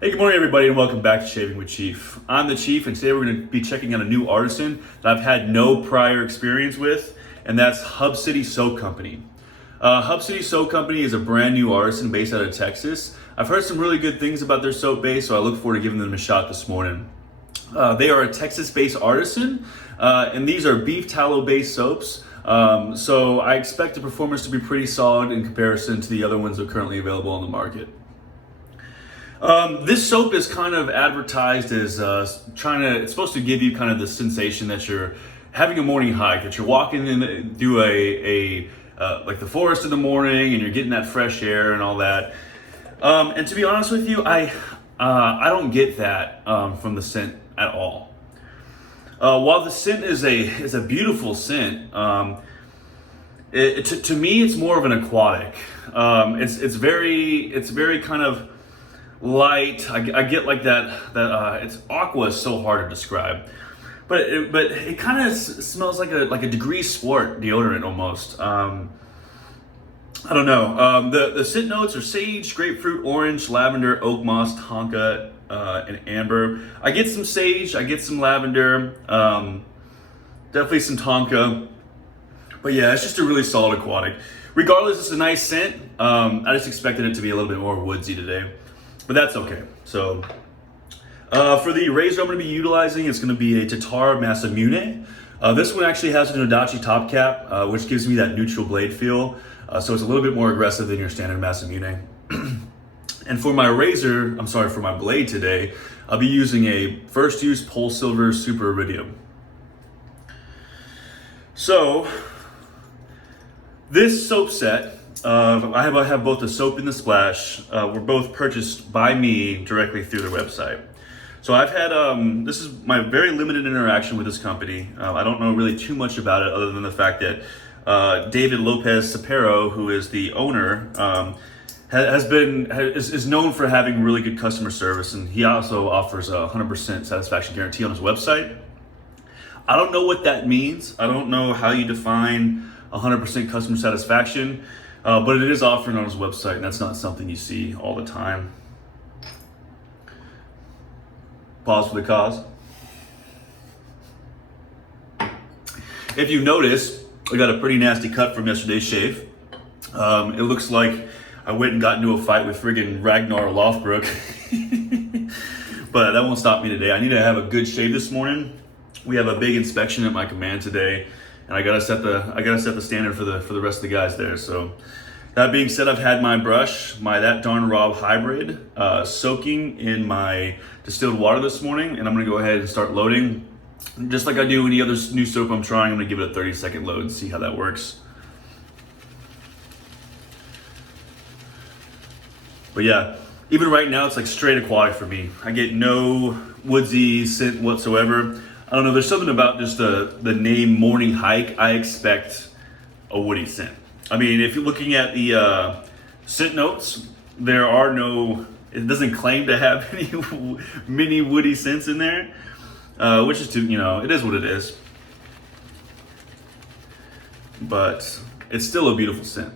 Hey, good morning everybody and welcome back to Shaving with Chief. I'm the Chief and today we're going to be checking out a new artisan that I've had no prior experience with, and that's Hub City Soap Company. Hub City Soap Company is a brand new artisan based out of Texas. I've heard some really good things about their soap base, so I look forward to giving them a shot this morning. They are a Texas-based artisan, and these are beef tallow-based soaps. So I expect the performance to be pretty solid in comparison to the other ones that are currently available on the market. This soap is kind of advertised as it's supposed to give you kind of the sensation that you're having a morning hike, that you're walking in through like the forest in the morning and you're getting that fresh air and all that. And to be honest with you, I don't get that from the scent at all. While the scent is a beautiful scent, to me it's more of an aquatic. It's very kind of light. I get like that. It's aqua is so hard to describe, but it kind of smells like a Degree Sport deodorant almost. I don't know. The scent notes are sage, grapefruit, orange, lavender, oak moss, tonka, and amber. I get some sage. I get some lavender. Definitely some tonka. But yeah, it's just a really solid aquatic. Regardless, it's a nice scent. I just expected it to be a little bit more woodsy today. But that's okay. So for the razor I'm going to be utilizing, it's going to be a Tatara Masamune. This one actually has a Nodachi top cap, which gives me that neutral blade feel. So it's a little bit more aggressive than your standard Masamune. And for my for my blade today, I'll be using a first use Polsilver Super Iridium. So this soap set, I have both the soap and the splash. Were both purchased by me directly through their website. So I've had, this is my very limited interaction with this company. I don't know really too much about it other than the fact that David Lopez Sapero, who is the owner, is known for having really good customer service, and he also offers a 100% satisfaction guarantee on his website. I don't know what that means. I don't know how you define 100% customer satisfaction. But it is offered on his website, and that's not something you see all the time. Pause for the cause. If you notice, I got a pretty nasty cut from yesterday's shave. It looks like I went and got into a fight with friggin' Ragnar Lothbrok. But that won't stop me today. I need to have a good shave this morning. We have a big inspection at my command today, and I gotta set the standard for the rest of the guys there. So that being said, I've had my brush, my That Darn Rob Hybrid, soaking in my distilled water this morning, and I'm gonna go ahead and start loading. Just like I do any other new soap I'm trying, I'm gonna give it a 30-second load and see how that works. But yeah, even right now, it's like straight aquatic for me. I get no woodsy scent whatsoever. I don't know, there's something about just the name Morning Hike. I expect a woody scent. I mean, if you're looking at the scent notes, it doesn't claim to have any mini woody scents in there, which is it is what it is. But it's still a beautiful scent.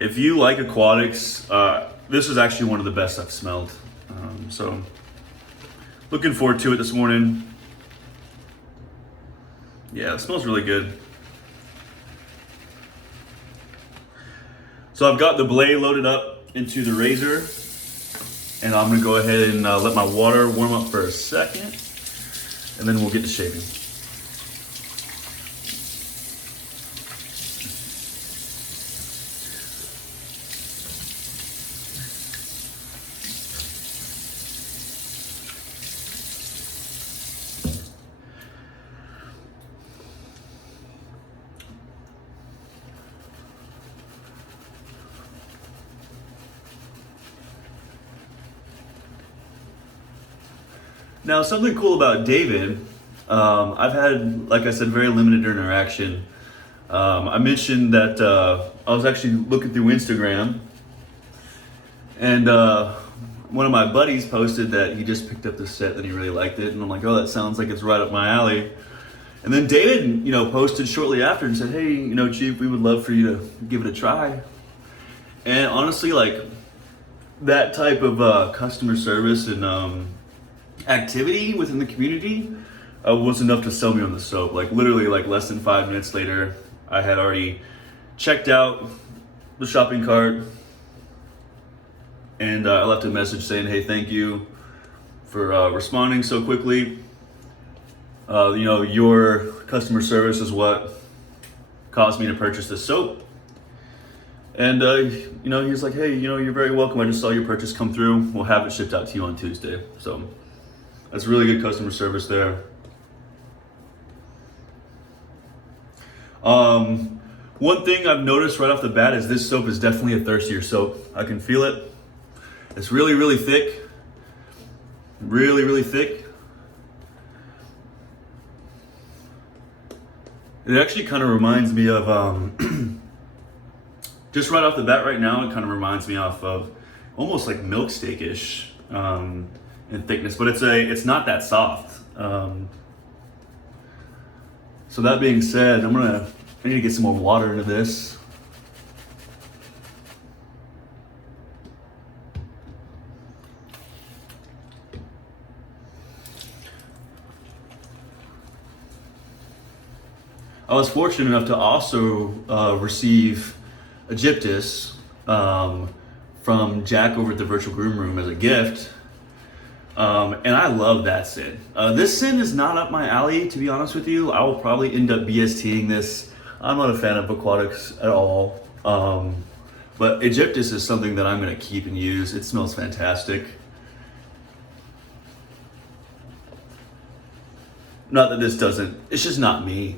If you like aquatics, this is actually one of the best I've smelled. So looking forward to it this morning. Yeah, it smells really good. So I've got the blade loaded up into the razor, and I'm gonna go ahead and let my water warm up for a second, and then we'll get to shaving. Now, something cool about David, I've had, like I said, very limited interaction. I mentioned that I was actually looking through Instagram, and one of my buddies posted that he just picked up this set and he really liked it, and I'm like, oh, that sounds like it's right up my alley. And then David, posted shortly after and said, hey, Chief, we would love for you to give it a try. And honestly, like, that type of customer service and activity within the community was enough to sell me on the soap. Like, literally, like, less than 5 minutes later, I had already checked out the shopping cart, and I left a message saying, hey, thank you for responding so quickly. Your customer service is what caused me to purchase this soap. And, he's like, hey, you're very welcome. I just saw your purchase come through. We'll have it shipped out to you on Tuesday. So that's really good customer service there. One thing I've noticed right off the bat is this soap is definitely a thirstier soap. I can feel it. It's really, really thick. Really, really thick. It actually kind of reminds me of, just right off the bat right now, it kind of reminds me off of almost like milk steak-ish in thickness, but it's not that soft. So that being said, I need to get some more water into this. I was fortunate enough to also receive Egyptus from Jack over at the Virtual Groom Room as a gift. And I love that scent. This scent is not up my alley, to be honest with you. I will probably end up BSTing this. I'm not a fan of aquatics at all. But Egyptus is something that I'm gonna keep and use. It smells fantastic. Not that this doesn't, it's just not me,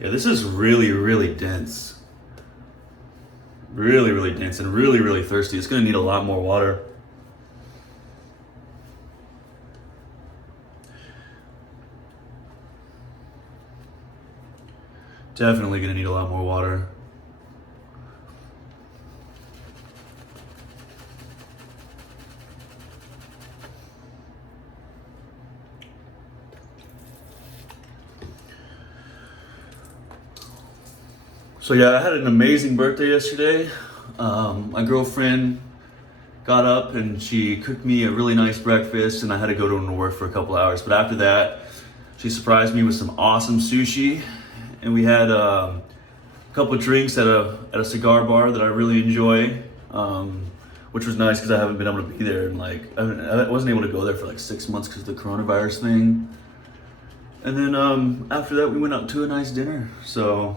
Yeah, this is really, really dense. Really, really dense and really, really thirsty. It's gonna need a lot more water. Definitely gonna need a lot more water. So yeah, I had an amazing birthday yesterday. My girlfriend got up and she cooked me a really nice breakfast, and I had to go to work for a couple hours. But after that, she surprised me with some awesome sushi, and we had a couple of drinks at a cigar bar that I really enjoy, which was nice because I haven't been able to be there, and I wasn't able to go there for like 6 months because of the coronavirus thing. And then after that, we went out to a nice dinner. So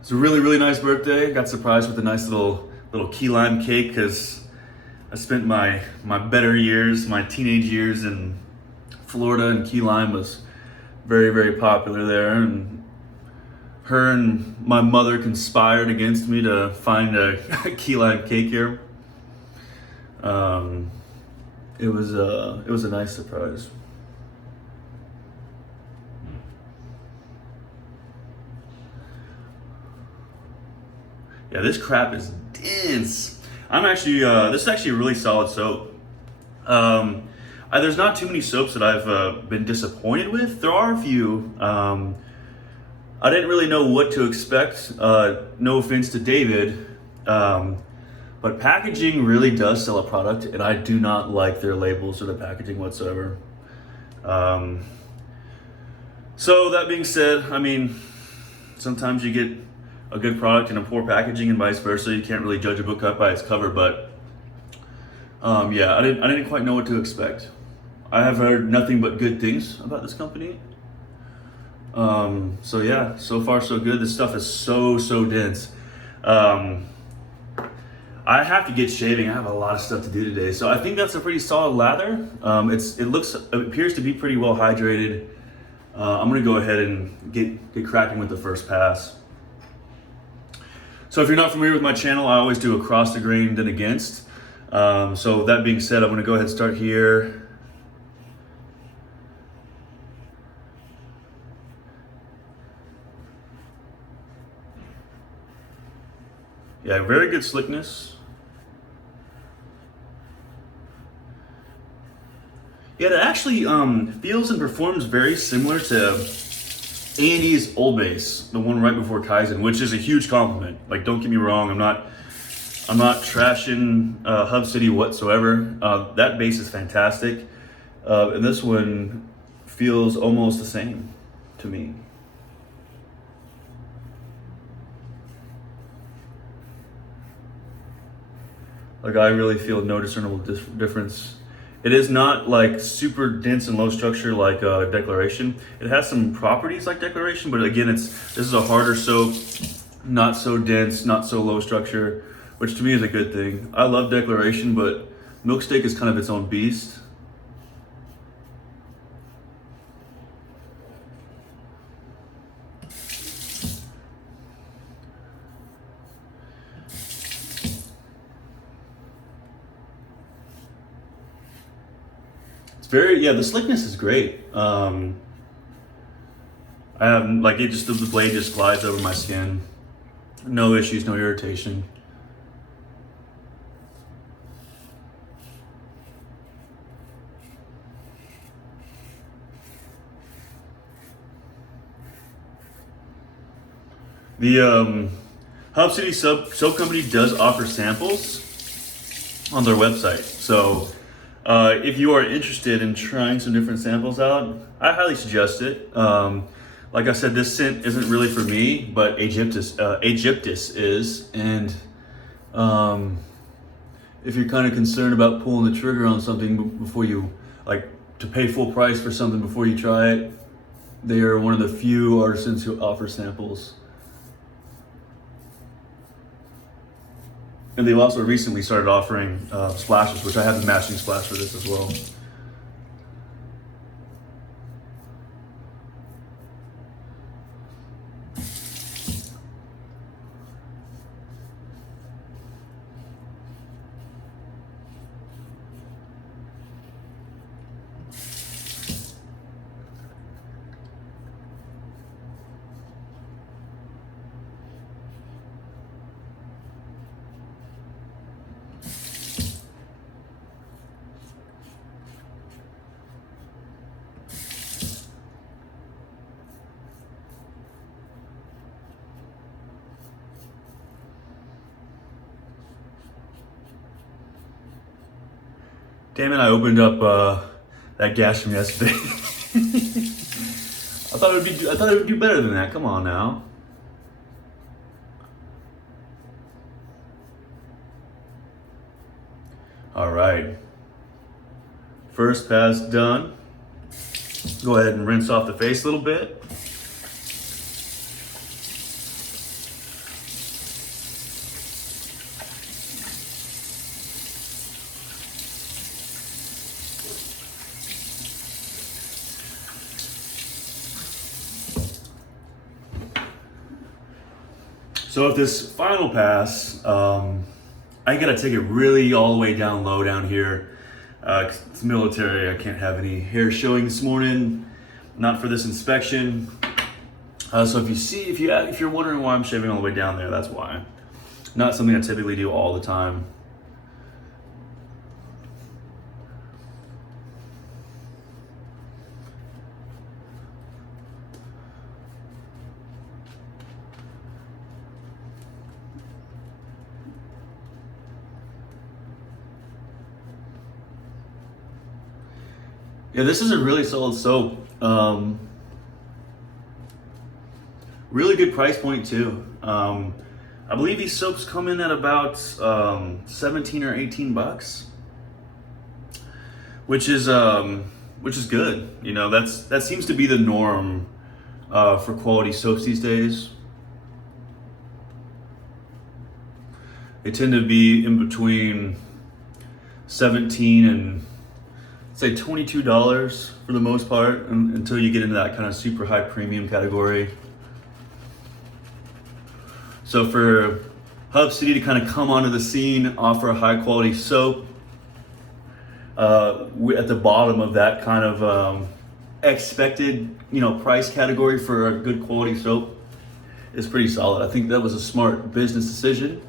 it's a really, really nice birthday. Got surprised with a nice little key lime cake because I spent my better years, my teenage years in Florida, and key lime was very, very popular there. And her and my mother conspired against me to find a key lime cake here. It was a nice surprise. Yeah, this crap is dense. This is actually a really solid soap. There's not too many soaps that I've been disappointed with. There are a few. I didn't really know what to expect. No offense to David, but packaging really does sell a product, and I do not like their labels or the packaging whatsoever. So that being said, sometimes you get a good product and a poor packaging, and vice versa. You can't really judge a book up by its cover, but I didn't quite know what to expect. I have heard nothing but good things about this company. So yeah, so far so good. This stuff is so dense. I have to get shaving. I have a lot of stuff to do today, so I think that's a pretty solid lather. It appears to be pretty well hydrated. I'm gonna go ahead and get cracking with the first pass. So if you're not familiar with my channel, I always do across the grain then against. So that being said, I'm gonna go ahead and start here. Yeah, very good slickness. Yeah, it actually feels and performs very similar to A&E's Old Base, the one right before Kaizen, which is a huge compliment. Like, don't get me wrong, I'm not trashing Hub City whatsoever. That base is fantastic, and this one feels almost the same to me. Like, I really feel no discernible difference. It is not like super dense and low structure like Declaration. It has some properties like Declaration, but again, this is a harder soap, not so dense, not so low structure, which to me is a good thing. I love Declaration, but Milk Steak is kind of its own beast. It's very, yeah, the slickness is great. I have, like, it just, the blade just glides over my skin. No issues, no irritation. The Hub City Soap Company does offer samples on their website. So if you are interested in trying some different samples out, I highly suggest it. Like I said, this scent isn't really for me, but Aegyptus is. And if you're kind of concerned about pulling the trigger on something before you, like, to pay full price for something before you try it, they are one of the few artisans who offer samples. And they've also recently started offering splashes, which I have the matching splash for this as well. Damn it, I opened up that gas from yesterday. I thought it would do better than that. Come on now. All right. First pass done. Go ahead and rinse off the face a little bit. So with this final pass, I gotta take it really all the way down low down here. It's military, I can't have any hair showing this morning, not for this inspection. So if you're wondering why I'm shaving all the way down there, that's why. Not something I typically do all the time. Yeah, this is a really solid soap. Really good price point too. I believe these soaps come in at about 17 or 18 bucks, which is good. You know, that seems to be the norm for quality soaps these days. They tend to be in between 17 and say $22 for the most part, until you get into that kind of super high premium category. So for Hub City to kind of come onto the scene, offer a high quality soap at the bottom of that kind of expected, price category for a good quality soap is pretty solid. I think that was a smart business decision.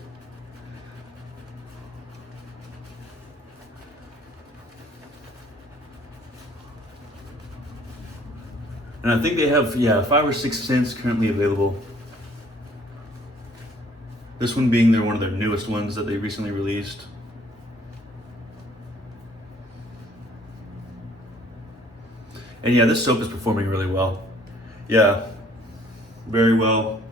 And I think they have, 5 or 6 scents currently available. This one being one of their newest ones that they recently released. And yeah, this soap is performing really well. Yeah, very well.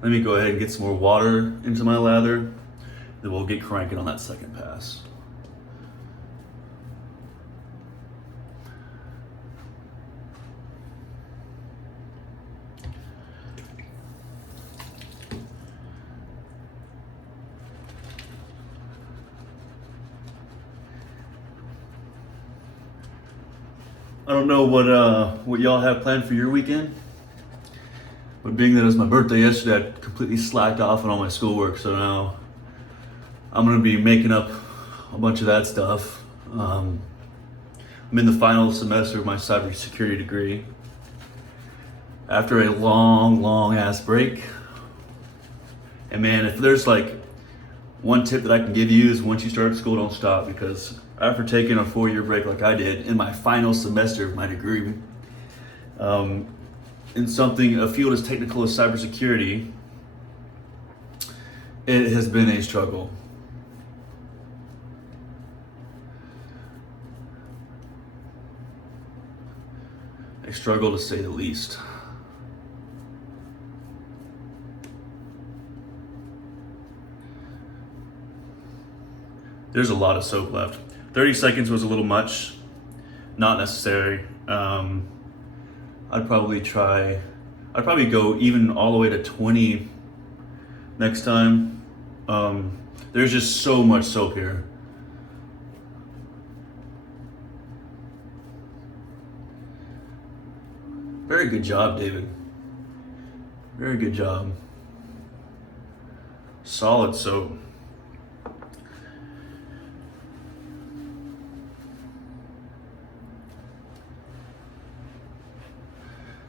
Let me go ahead and get some more water into my lather, then we'll get cranking on that second pass. I don't know what y'all have planned for your weekend, but being that it was my birthday yesterday, I completely slacked off on all my schoolwork, so now I'm gonna be making up a bunch of that stuff. I'm in the final semester of my cybersecurity degree. After a long ass break. And man, if there's like one tip that I can give you is once you start school, don't stop, because after taking a 4-year break like I did in my final semester of my degree, in a field as technical as cybersecurity, it has been a struggle. A struggle to say the least. There's a lot of soap left. 30 seconds was a little much, not necessary. I'd probably go even all the way to 20 next time. There's just so much soap here. Very good job, David. Very good job. Solid soap.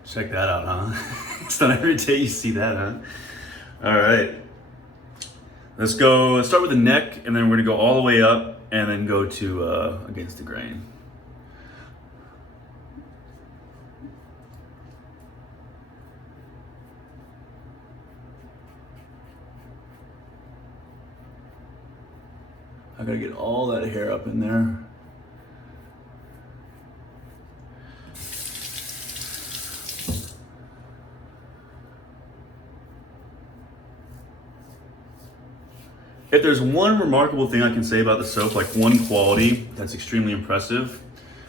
Check that out, huh? It's not every day you see that, huh? All right. Let's start with the neck, and then we're gonna go all the way up, and then go to against the grain. I gotta get all that hair up in there. If there's one remarkable thing I can say about the soap, like one quality that's extremely impressive,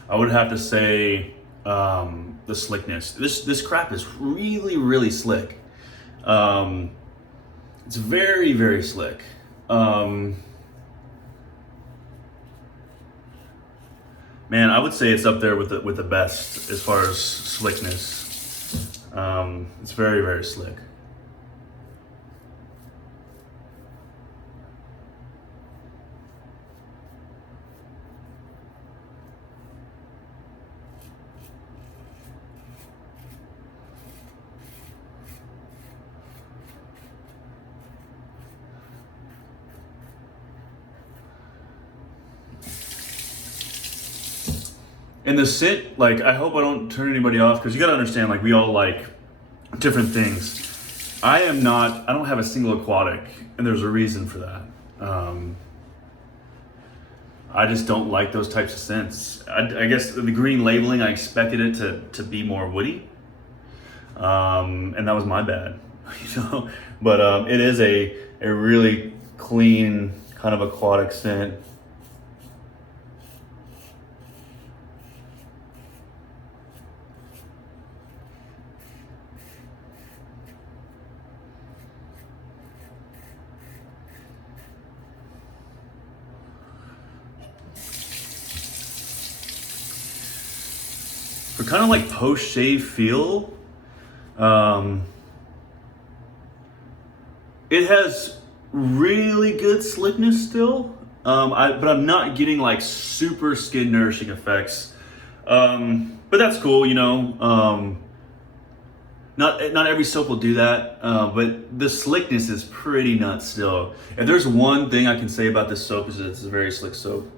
I would have to say the slickness. This crap is really slick. It's very slick. Man, I would say it's up there with the best as far as slickness. It's very slick. And the scent, like, I hope I don't turn anybody off, because you gotta understand, like, we all like different things. I don't have a single aquatic, and there's a reason for that. I just don't like those types of scents. I guess the green labeling, I expected it to be more woody. And that was my bad, you know? But it is a really clean, kind of aquatic scent. For kind of like post-shave feel, it has really good slickness still, but I'm not getting like super skin nourishing effects. But that's cool, you know. Not every soap will do that, but the slickness is pretty nuts still. If there's one thing I can say about this soap is that it's a very slick soap.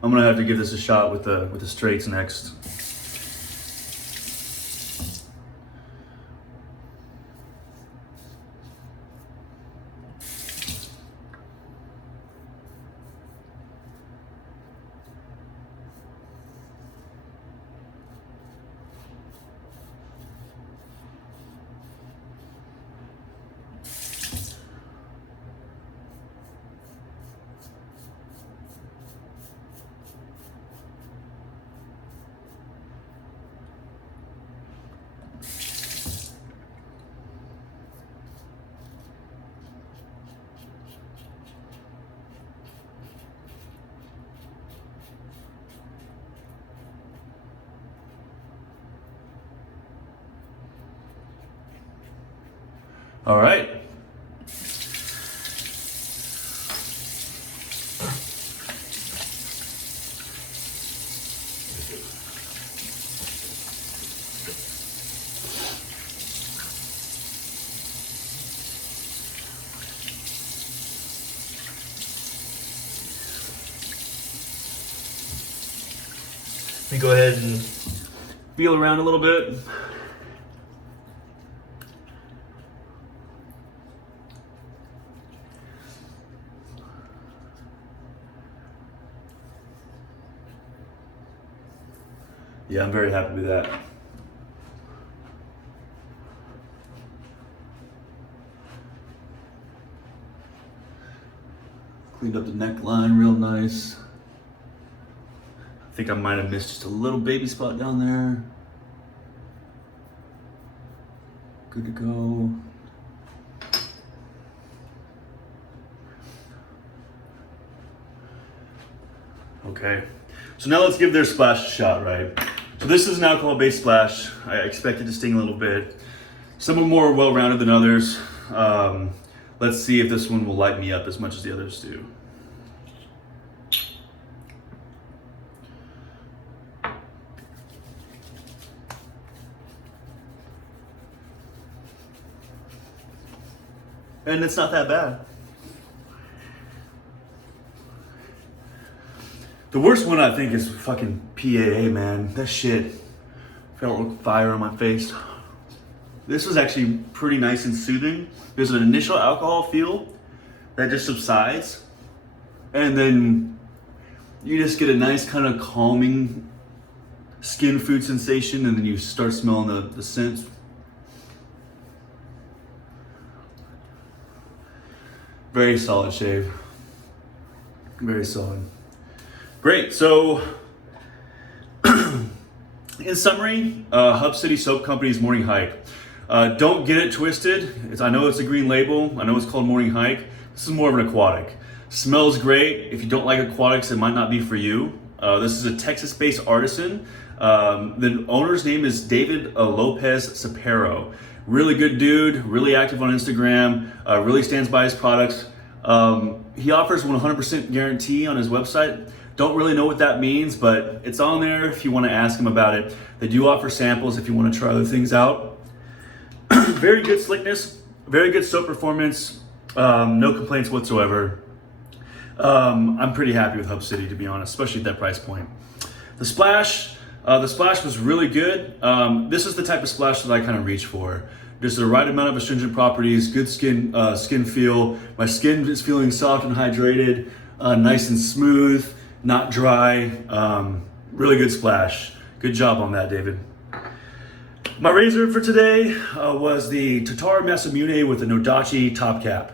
I'm gonna have to give this a shot with the straights next. All right. Let me go ahead and feel around a little bit. Yeah, I'm very happy with that. Cleaned up the neckline real nice. I think I might have missed just a little baby spot down there. Good to go. Okay, so now let's give their splash a shot, right? So this is an alcohol-based splash. I expect it to sting a little bit. Some are more well-rounded than others. Let's see if this one will light me up as much as the others do. And it's not that bad. The worst one I think is fucking PAA, man. That shit felt like fire on my face. This was actually pretty nice and soothing. There's an initial alcohol feel that just subsides. And then you just get a nice kind of calming skin food sensation, and then you start smelling the scents. Very solid shave. Very solid. Great, so in summary, Hub City Soap Company's Morning Hike. Don't get it twisted. I know it's a green label. I know it's called Morning Hike. This is more of an aquatic. Smells great. If you don't like aquatics, it might not be for you. This is a Texas-based artisan. The owner's name is David Lopez Sapero. Really good dude, really active on Instagram, really stands by his products. He offers 100% guarantee on his website. Don't really know what that means, but it's on there if you want to ask him about it. They do offer samples if you want to try other things out. Very good slickness, very good soap performance, no complaints whatsoever. I'm pretty happy with Hub City, to be honest, especially at that price point. The splash was really good. This is the type of splash that I kind of reach for. Just the right amount of astringent properties, good skin feel. My skin is feeling soft and hydrated, nice and smooth, not dry. Really good splash. Good job on that, David. My razor for today was the Tatara Masamune with the Nodachi top cap.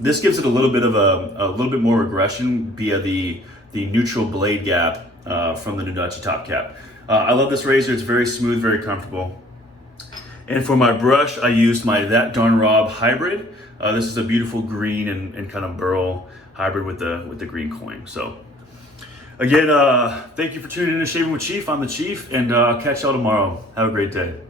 This gives it a little bit of a little bit more aggression via the neutral blade gap from the Nodachi top cap. I love this razor. It's very smooth, very comfortable. And for my brush, I used my That Darn Rob hybrid. This is a beautiful green and kind of burl hybrid with the green coin. So again, thank you for tuning in to Shaving with Chief. I'm the Chief, and I'll catch y'all tomorrow. Have a great day.